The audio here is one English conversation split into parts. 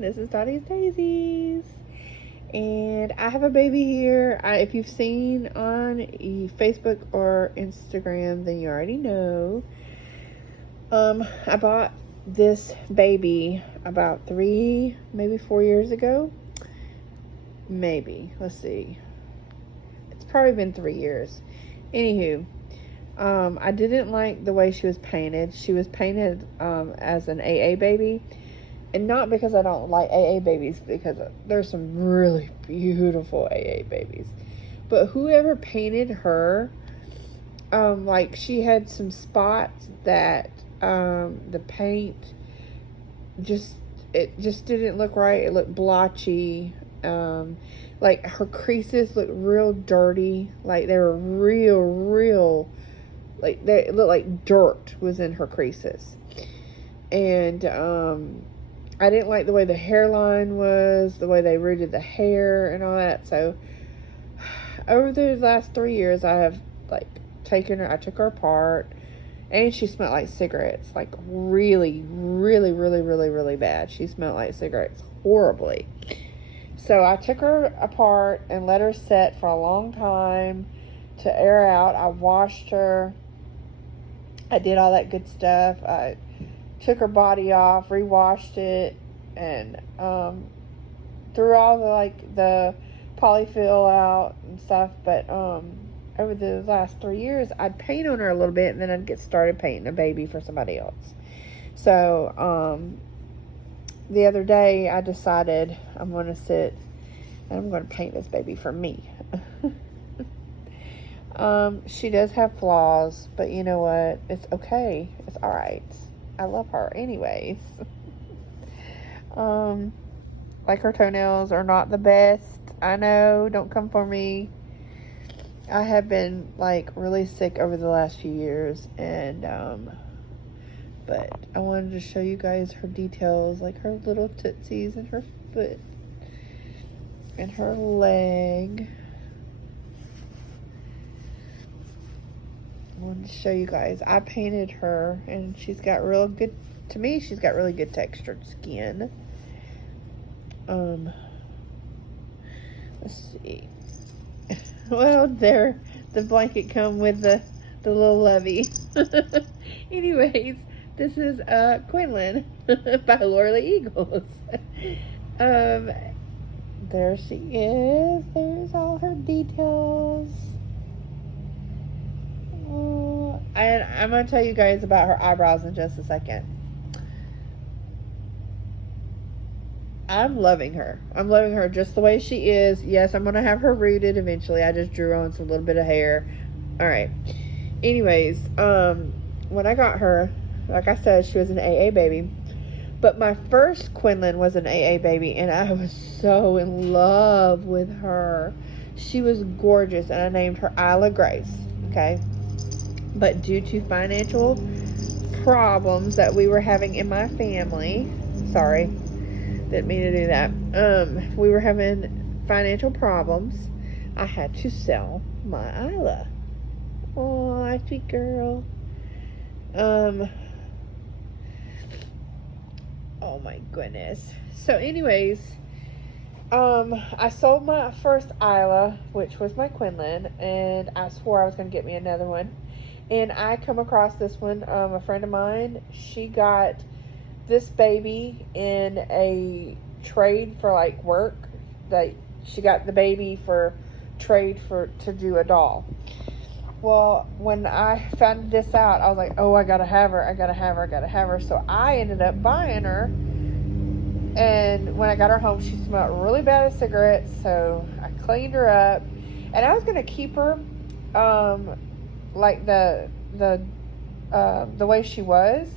and this is Dottie's Daisies. And I have a baby here. If you've seen on Facebook or Instagram, then you already know. I bought this baby about 3, maybe 4 years ago. Maybe. Let's see. It's probably been 3 years. Anywho, I didn't like the way she was painted. She was painted as an AA baby. And not because I don't like AA babies, because there's some really beautiful AA babies. But whoever painted her, like she had some spots that the paint just didn't look right. It looked blotchy. Like her creases looked real dirty. Like they were real, like it looked like dirt was in her creases. And I didn't like the way the hairline was, the way they rooted the hair and all that. So over the last 3 years, I have like I took her apart, and she smelled like cigarettes, like really bad. She smelled like cigarettes horribly. So I took her apart and let her set for a long time to air out. I washed her. I did all that good stuff. I took her body off, re-washed it, and threw all the polyfill out and stuff. But over the last 3 years, I'd paint on her a little bit, and then I'd get started painting a baby for somebody else. So the other day, I decided I'm going to sit and I'm going to paint this baby for me. She does have flaws, but you know what? It's okay. It's all right. I love her anyways. Like her toenails are not the best. I know, don't come for me. I have been like really sick over the last few years, and but I wanted to show you guys her details, like her little tootsies and her foot and her leg. I wanted to show you guys. I painted her, and she's got real good, to me, she's got really good textured skin. Let's see. Well, there, the blanket come with the little lovey. Anyways, this is Quinlan by Laura Lee Eagles. There she is. There's all her details. And I'm going to tell you guys about her eyebrows in just a second. I'm loving her. I'm loving her just the way she is. Yes, I'm going to have her rooted eventually. I just drew on some little bit of hair. Alright. Anyways, when I got her, like I said, she was an AA baby. But my first Quinlan was an AA baby, and I was so in love with her. She was gorgeous, and I named her Isla Grace. Okay? But due to financial problems that we were having in my family, sorry, didn't mean to do that. We were having financial problems. I had to sell my Isla. Oh, sweet girl. Oh my goodness. So anyways, I sold my first Isla, which was my Quinlan, and I swore I was going to get me another one. And I come across this one. A friend of mine, she got this baby in a trade for like work. That she got the baby for trade to do a doll. Well, when I found this out, I was like, oh, I gotta have her. So I ended up buying her. And when I got her home, she smelled really bad of cigarettes. So I cleaned her up, and I was gonna keep her, like the way she was,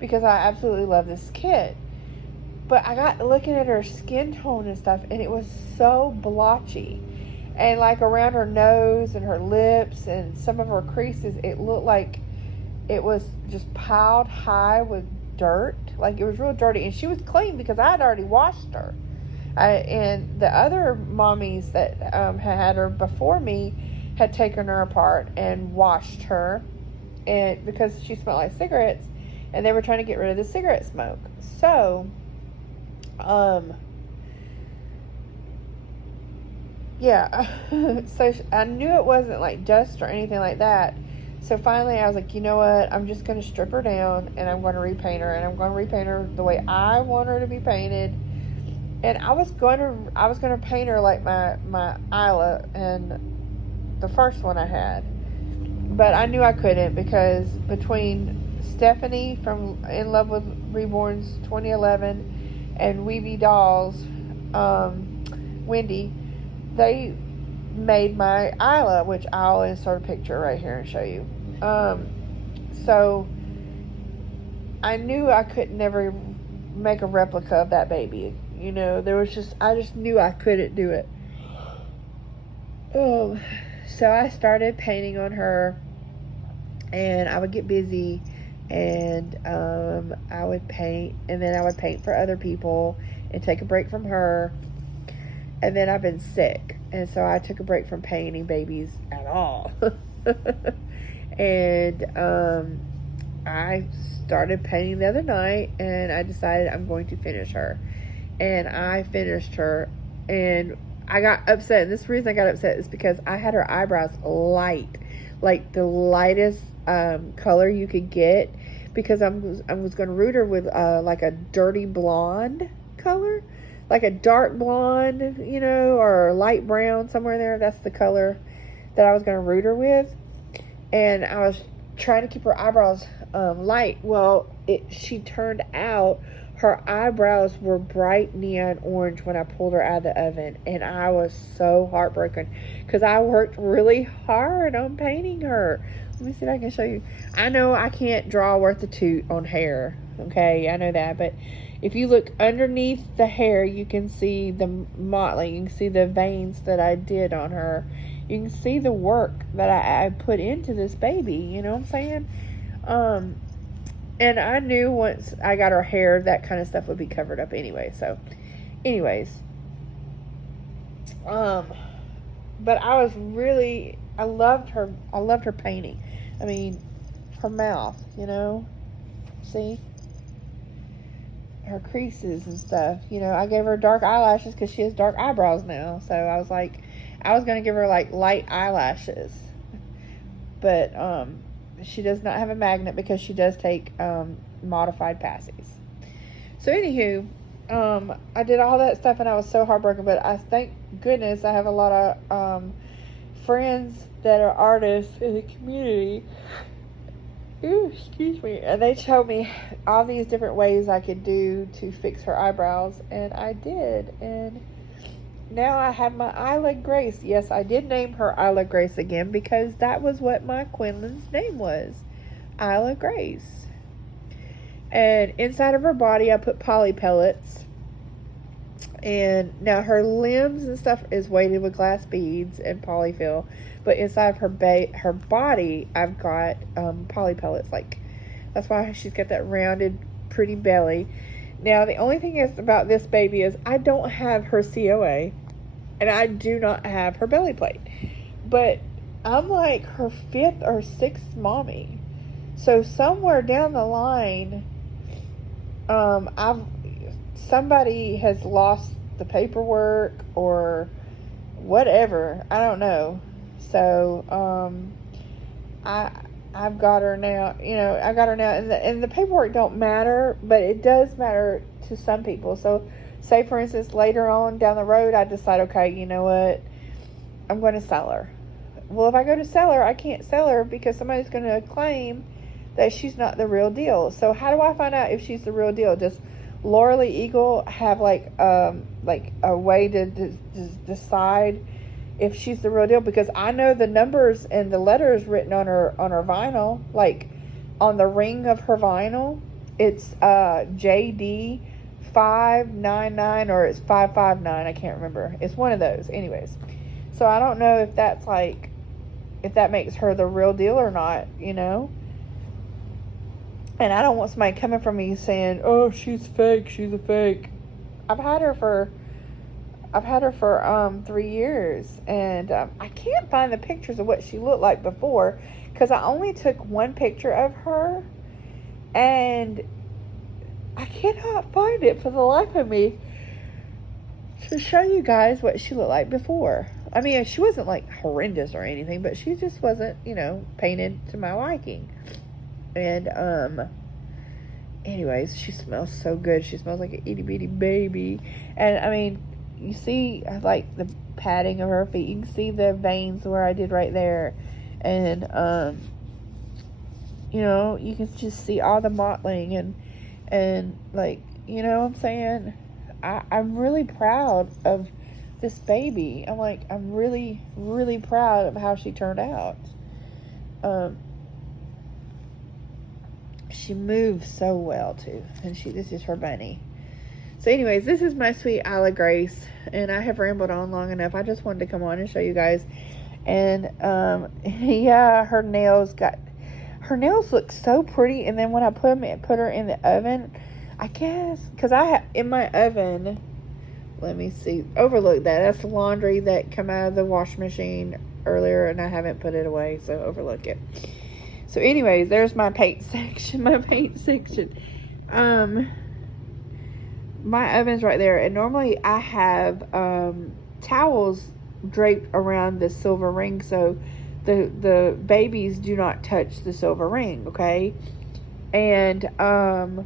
because I absolutely love this kid. But I got looking at her skin tone and stuff, and it was so blotchy. And like around her nose and her lips and some of her creases, it looked like it was just piled high with dirt. Like it was real dirty. And she was clean because I had already washed her. And the other mommies that had her before me had taken her apart and washed her, and because she smelled like cigarettes, and they were trying to get rid of the cigarette smoke. So Um, yeah. So I knew it wasn't like dust or anything like that. So finally I was like, you know what? I'm just going to strip her down and I'm going to repaint her, and I'm going to repaint her the way I want her to be painted. And I was going to paint her like my Isla and the first one I had. But I knew I couldn't, because between Stephanie from In Love with Reborn's 2011 and Weeby Dolls, Wendy, they made my Isla, which I'll insert a picture right here and show you. So I knew I could never make a replica of that baby. I just knew I couldn't do it. So I started painting on her, and I would get busy, and I would paint, and then I would paint for other people and take a break from her. And then I've been sick, and so I took a break from painting babies at all. And I started painting the other night, and I decided I'm going to finish her. And I finished her, and I got upset. And this reason I got upset is because I had her eyebrows light, like the lightest color you could get, because I was going to root her with like a dirty blonde color, like a dark blonde, or light brown, somewhere there. That's the color that I was going to root her with. And I was trying to keep her eyebrows light. Well, she turned out her eyebrows were bright neon orange when I pulled her out of the oven. And I was so heartbroken, because I worked really hard on painting her. Let me see if I can show you. I know I can't draw worth a toot on hair. Okay, I know that. But if you look underneath the hair, you can see the mottling. You can see the veins that I did on her. You can see the work that I put into this baby. You know what I'm saying? And I knew once I got her hair, that kind of stuff would be covered up anyway. So, anyways. But I loved her. I loved her painting. I mean, her mouth, see? Her creases and stuff. I gave her dark eyelashes because she has dark eyebrows now. So I was like, I was going to give her like light eyelashes. But she does not have a magnet, because she does take modified passies. So anywho, I did all that stuff, and I was so heartbroken. But I thank goodness I have a lot of friends that are artists in the community. Ooh, excuse me. And they showed me all these different ways I could do to fix her eyebrows, and I did. And now I have my Isla Grace. Yes, I did name her Isla Grace again, because that was what my Quinlan's name was, Isla Grace. And inside of her body, I put poly pellets. And now her limbs and stuff is weighted with glass beads and polyfill. But inside of her body, I've got poly pellets. That's why she's got that rounded, pretty belly. Now, the only thing is about this baby is I don't have her COA. And I do not have her belly plate. But I'm like her 5th or 6th mommy. So somewhere down the line, somebody has lost the paperwork or whatever. I don't know. So I've got her now. I got her now, and the paperwork don't matter, but it does matter to some people. So, say for instance, later on down the road, I decide, okay, you know what, I'm going to sell her. Well, if I go to sell her, I can't sell her because somebody's going to claim that she's not the real deal. So how do I find out if she's the real deal? Does Laura Lee Eagle have like a way to decide if she's the real deal? Because I know the numbers and the letters written on her vinyl, like on the ring of her vinyl, it's JD 599 or it's 559. I can't remember. It's one of those. Anyways, so I don't know if that's if that makes her the real deal or not, And I don't want somebody coming from me saying, "Oh, she's fake. She's a fake." I've had her for 3 years, and I can't find the pictures of what she looked like before, because I only took one picture of her, and I cannot find it for the life of me to show you guys what she looked like before. I mean, she wasn't like horrendous or anything, but she just wasn't, painted to my liking. And, anyways, she smells so good. She smells like an itty bitty baby. And, I mean, you see, like, the padding of her feet. You can see the veins where I did right there. And, you can just see all the mottling and like, you know what I'm saying? I'm really proud of this baby. I'm really, really proud of how she turned out. She moves so well too, and this is her bunny. So anyways, this is my sweet Isla Grace, and I have rambled on long enough. I just wanted to come on and show you guys. And yeah, her nails look so pretty. And then when I put her in the oven, I guess because I have in my oven, let me see, overlook that. That's the laundry that come out of the washing machine earlier, and I haven't put it away, so overlook it. So anyways, there's my paint section. My oven's right there, and normally I have towels draped around the silver ring so the babies do not touch the silver ring, okay? And all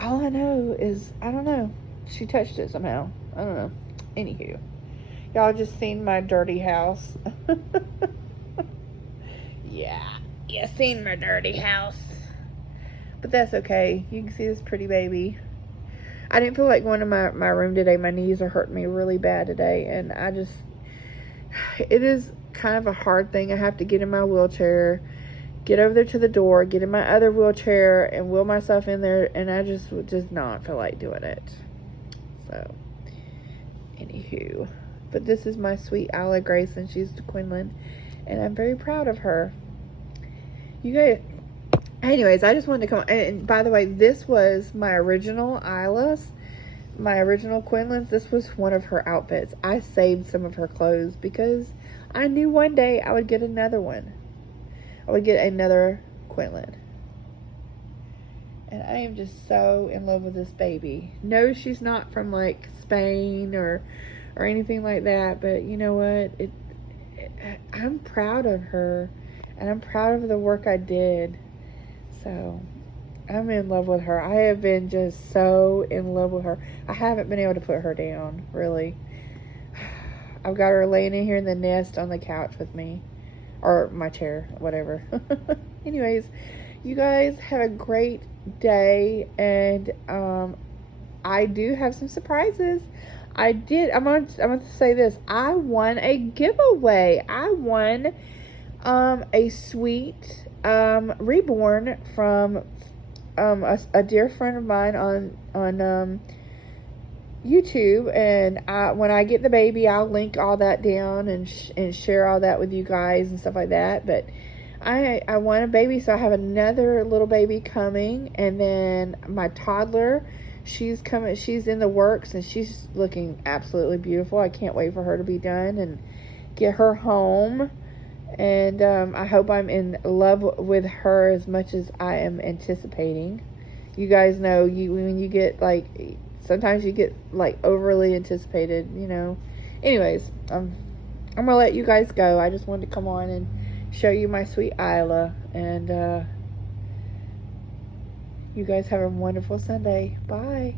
I know is, I don't know, she touched it somehow. I don't know. Anywho, y'all just seen my dirty house. Yeah, you seen my dirty house. But that's okay. You can see this pretty baby. I didn't feel like going to my room today. My knees are hurting me really bad today. And it is kind of a hard thing. I have to get in my wheelchair, get over there to the door, get in my other wheelchair, and wheel myself in there. And I just does not feel like doing it. So, anywho. But this is my sweet Isla Grace, and she's the Quinlan. And I'm very proud of her. You guys, anyways, I just wanted to come, and by the way, this was my original Isla's, my original Quinlan's. This was one of her outfits. I saved some of her clothes because I knew one day I would get another one. I would get another Quinlan. And I am just so in love with this baby. No, she's not from like Spain or anything like that, but you know what? I'm proud of her, and I'm proud of the work I did. So I'm in love with her. I have been just so in love with her. I haven't been able to put her down, really. I've got her laying in here in the nest on the couch with me, or my chair, whatever. Anyways, you guys have a great day, and I do have some surprises. I'm going to say this. I won a giveaway. I won a sweet reborn from a dear friend of mine on YouTube. And when I get the baby, I'll link all that down and share all that with you guys and stuff like that. But I won a baby, so I have another little baby coming, and then my toddler, she's coming. She's in the works, and she's looking absolutely beautiful. I can't wait for her to be done and get her home. And I hope I'm in love with her as much as I am anticipating. You guys know, when you get like, sometimes you get like overly anticipated, Anyways, I'm gonna let you guys go. I just wanted to come on and show you my sweet Isla, and you guys have a wonderful Sunday. Bye.